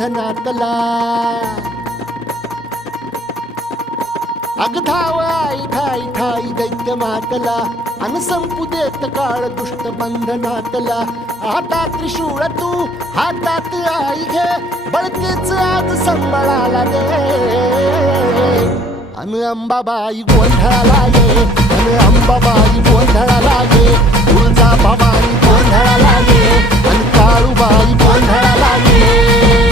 बंधनातला. अग धाव आई ठाई ठाई दैत्य मातला, अन संपू देत काळ दुष्ट बंधनातला. आता त्रिशूळ तू हातात आई घे, बळतेच आज संबळाला दे. अन अंबाबाई गोंधळाला ये, अन अंबाबाई गोंधळाला ये. तुळजा भवानी गोंधळाला ये, अन काळूबाई गोंधळाला ये.